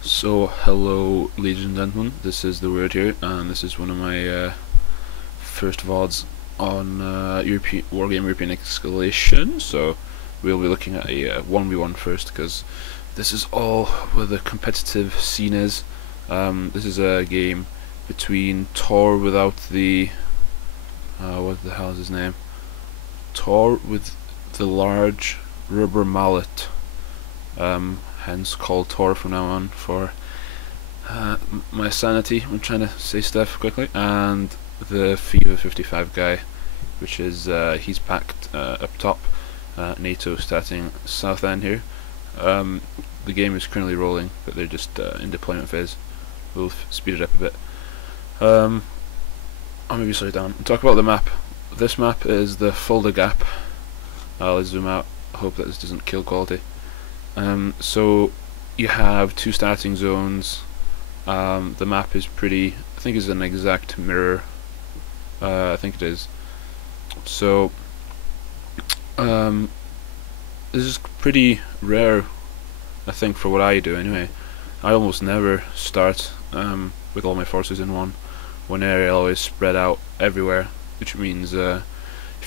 So, hello ladies and gentlemen, this is TheWord here, and this is one of my first VoDs on European Wargame European Escalation. So, we'll be looking at a 1v1 first, because this is all where the competitive scene is. This is a game between Tor without the... what the hell is his name? Tor with the large rubber mallet. Hence called Tor from now on for my sanity. I'm trying to say stuff quickly. And the fiva 55 guy, which is he's packed up top. NATO starting south end here. The game is currently rolling, but they're just in deployment phase. We'll speed it up a bit. I'll maybe slow it down and talk about the map. This map is the Fulda Gap. I'll zoom out. Hope that this doesn't kill quality. So you have two starting zones. The map is pretty, I think is an exact mirror. I think it is. So this is pretty rare, I think, for what I do anyway. I almost never start with all my forces in one area. I always spread out everywhere, which means if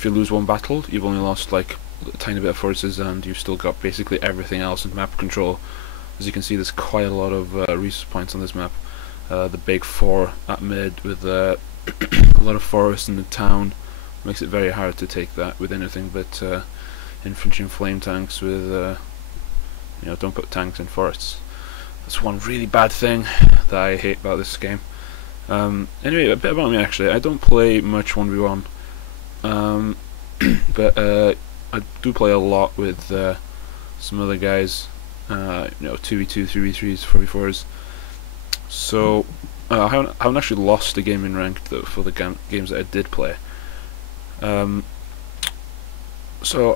you lose one battle, you've only lost like a tiny bit of forces, and you've still got basically everything else in map control. As you can see, there's quite a lot of resource points on this map. The big four at mid with a lot of forest in the town makes it very hard to take that with anything but infantry and flame tanks. With don't put tanks in forests. That's one really bad thing that I hate about this game. Anyway, a bit about me actually. I don't play much 1v1, but I do play a lot with some other guys, 2v2, 3v3s, 4v4s. So I haven't actually lost a game in ranked though for the games that I did play. So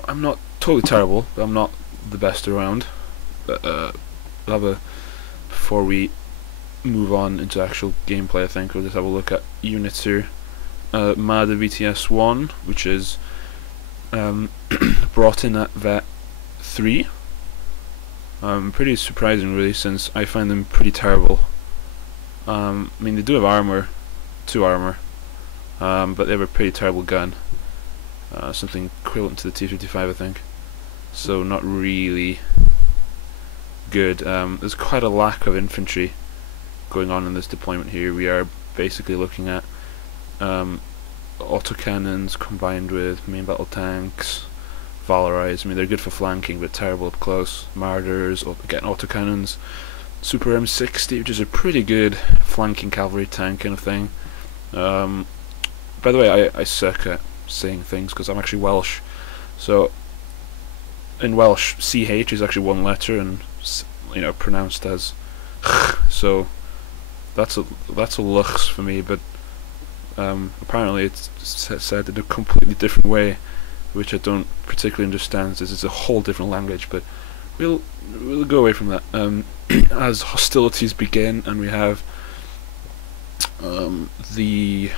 I'm not totally terrible, but I'm not the best around. But before we move on into actual gameplay, I think we'll just have a look at units here. MADA VTS 1, which is brought in at VET 3. Pretty surprising really, since I find them pretty terrible. I mean, they do have armor, 2 armor, but they have a pretty terrible gun. Something equivalent to the T-55, I think. So not really good. There's quite a lack of infantry going on in this deployment here. We are basically looking at autocannons combined with main battle tanks, Valorize. I mean, they're good for flanking, but terrible up close. Martyrs, getting autocannons, Super M60, which is a pretty good flanking cavalry tank kind of thing. By the way, I suck at saying things because I'm actually Welsh. So in Welsh, CH is actually one letter and pronounced as so that's a lux for me, but apparently it's said in a completely different way, which I don't particularly understand, as it's a whole different language. But we'll go away from that. As hostilities begin, and we have the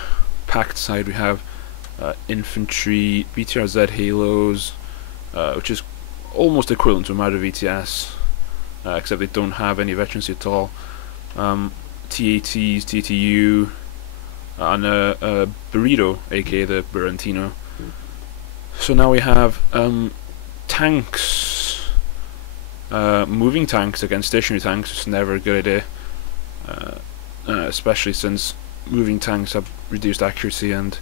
packed side, we have infantry, BTRZ halos, which is almost equivalent to a MADA VTS, except they don't have any veterancy at all. TATs, TTU, and a burrito, aka the Burantino. So now we have tanks, moving tanks against stationary tanks. It's never a good idea, especially since moving tanks have reduced accuracy, and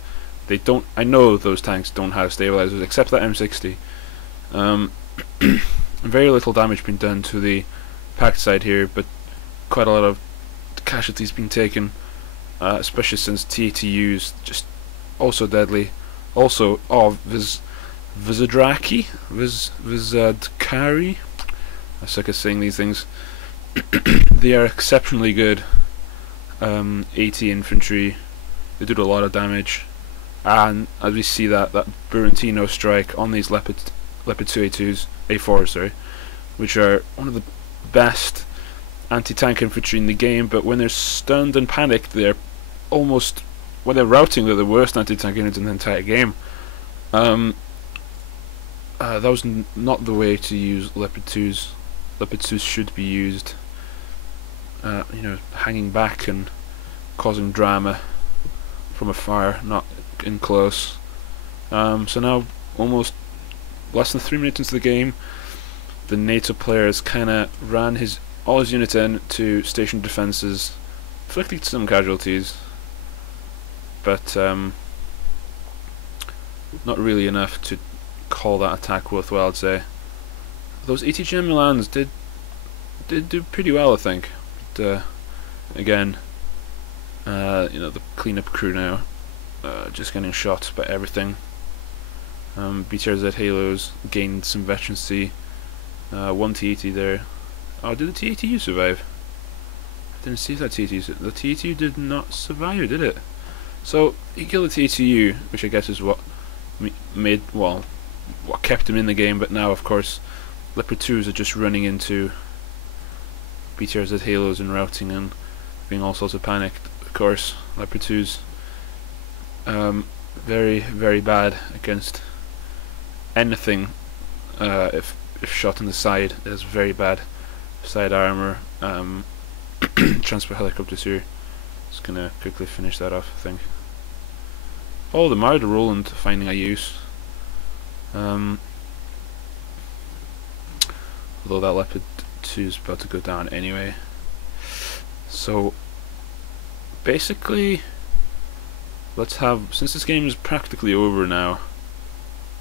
they don't. I know those tanks don't have stabilizers, except that M60. Very little damage being done to the packed side here, but quite a lot of casualties being taken, especially since TATU's just also deadly. Also, Vizadraki, Vizadkari. I suck at saying these things. They are exceptionally good. 80 infantry. They do a lot of damage, and as we see that Burantino strike on these Leopard 2A2s, A4s, sorry, which are one of the best anti-tank infantry in the game. But when they're stunned and panicked, they're almost, when they're routing, they're the worst anti-tank units in the entire game. That was not the way to use Leopard 2s. Leopard 2s should be used you know, hanging back and causing drama from afar, not in close. So now, almost less than 3 minutes into the game, the NATO player has kind of ran all his units in to station defences, inflicting some casualties, but not really enough to call that attack worthwhile, I'd say. Those ATGM Milans did do pretty well, I think. But again, you know, the cleanup crew now just getting shot by everything. BTRZ Halos gained some veterancy. One T80 there. Oh, did the T80U survive? I didn't see if that T80U. The T80U did not survive, did it? So he killed the T80U, which I guess is what what kept him in the game. But now, of course, Leopard 2s are just running into BTRZ Halos and routing and being all sorts of panicked. Of course, Leopard 2s very, very bad against anything. If shot in the side, there's very bad side armor. Transport helicopters here. Just gonna quickly finish that off, I think. Oh, the Marder Roland finding a use. Although that Leopard 2 is about to go down anyway. So basically, since this game is practically over now,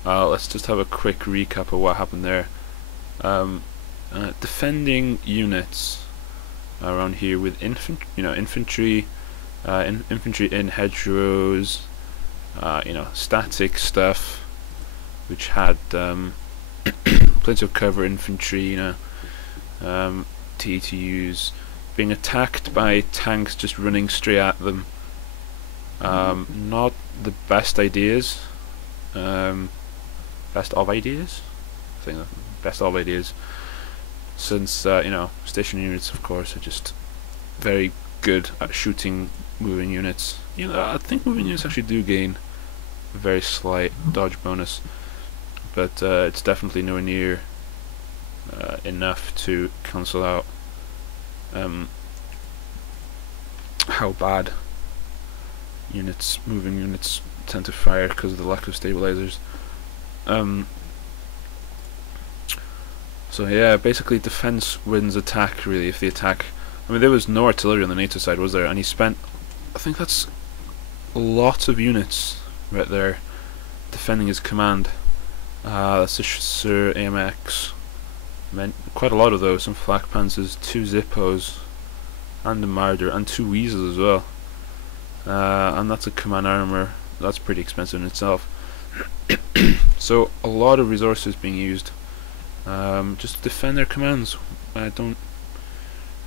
let's just have a quick recap of what happened there. Defending units around here with infantry in hedgerows, static stuff, which had plenty of cover infantry, TTUs being attacked by tanks just running straight at them. Not the best ideas. Best of ideas? I think best of ideas. Since, station units, of course, are just very good at shooting moving units. I think moving units actually do gain a very slight dodge bonus, but it's definitely nowhere near enough to cancel out how bad moving units tend to fire because of the lack of stabilizers. So yeah, basically defense wins attack, really, if the attack... I mean, there was no artillery on the NATO side, was there? And he spent... I think that's a lot of units right there defending his command. That's the Sir AMX. Quite a lot of those, some flak panzers, 2 Zippos, and a Marder, and 2 Weasels as well. And that's a command armor. That's pretty expensive in itself. So a lot of resources being used just to defend their commands. I don't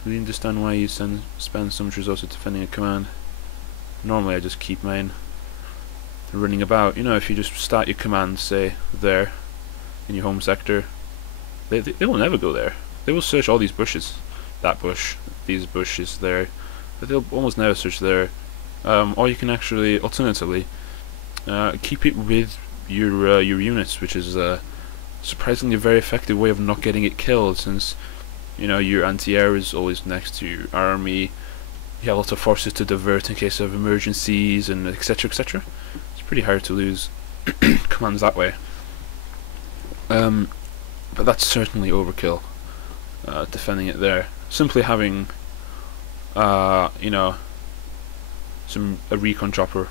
really understand why you spend so much resources defending a command. Normally I just keep mine running about. If you just start your command, say, there, in your home sector, they will never go there. They will search all these bushes. That bush, these bushes there, but they'll almost never search there. Or you can actually, alternatively, keep it with your units, which is surprisingly a very effective way of not getting it killed, since your anti-air is always next to your army. You have lots of forces to divert in case of emergencies, and etc, etc. It's pretty hard to lose commands that way. But that's certainly overkill, defending it there. Simply having a recon chopper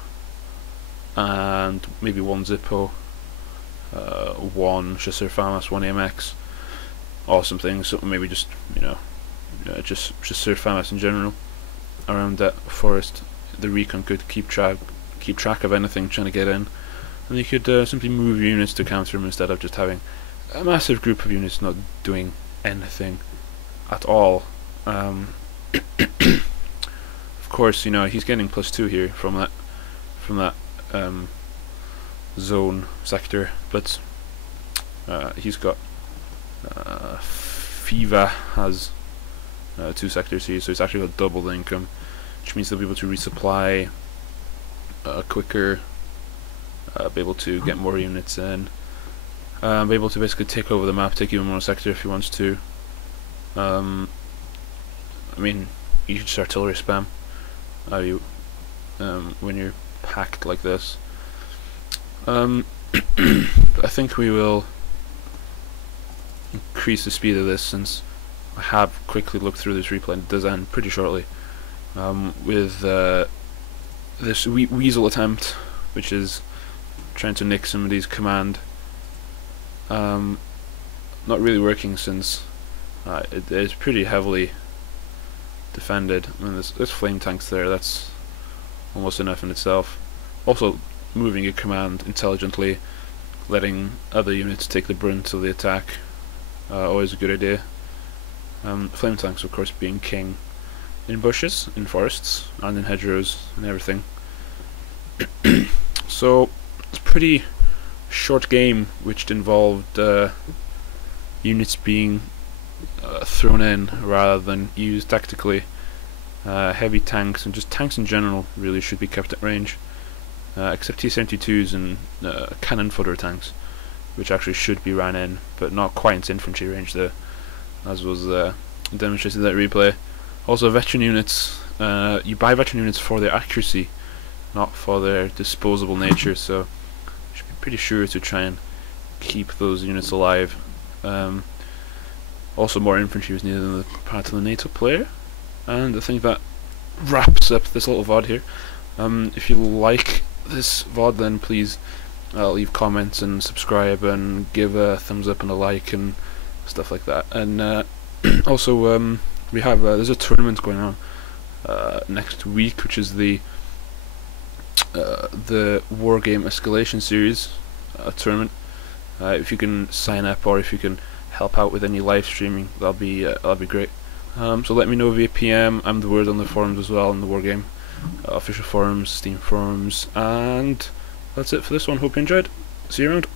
and maybe 1 Zippo, 1 Chasseur FAMAS, 1 AMX, or something. So maybe just just Chasseur FAMAS in general around that forest. The recon could keep track of anything trying to get in, and you could simply move units to counter them instead of just having a massive group of units not doing anything at all. Of course, he's getting +2 here from that zone sector, but he's got fiva has 2 sectors here, so he's actually got double the income, which means they'll be able to resupply quicker, be able to get more units in, be able to basically take over the map, take even more sector if he wants to. I mean, use artillery spam when you're packed like this. I think we will increase the speed of this, since I have quickly looked through this replay and it does end pretty shortly, with this weasel attempt, which is trying to nick somebody's command, not really working, since it is pretty heavily defended. I mean, there's flame tanks there, that's almost enough in itself. Also, moving your command intelligently, letting other units take the brunt of the attack, always a good idea. Flame tanks, of course, being king in bushes, in forests, and in hedgerows, and everything. So, it's a pretty short game, which involved units being thrown in rather than used tactically. Heavy tanks, and just tanks in general, really should be kept at range, except T-72s and cannon fodder tanks, which actually should be ran in, but not quite into infantry range there, as was demonstrated in that replay. Also, veteran units, you buy veteran units for their accuracy, not for their disposable nature, so you should be pretty sure to try and keep those units alive. Also, more infantry is needed on the part of the NATO player, and I think that wraps up this little VoD here. If you like this VoD, then please leave comments and subscribe and give a thumbs up and a like and stuff like that. And also, we have there's a tournament going on next week, which is the War Game Escalation Series tournament. If you can sign up, or if you can help out with any live streaming, that'll be great. So let me know via PM. I'm TheWord on the forums as well, in the War Game official forums, Steam forums, and that's it for this one. Hope you enjoyed. See you around.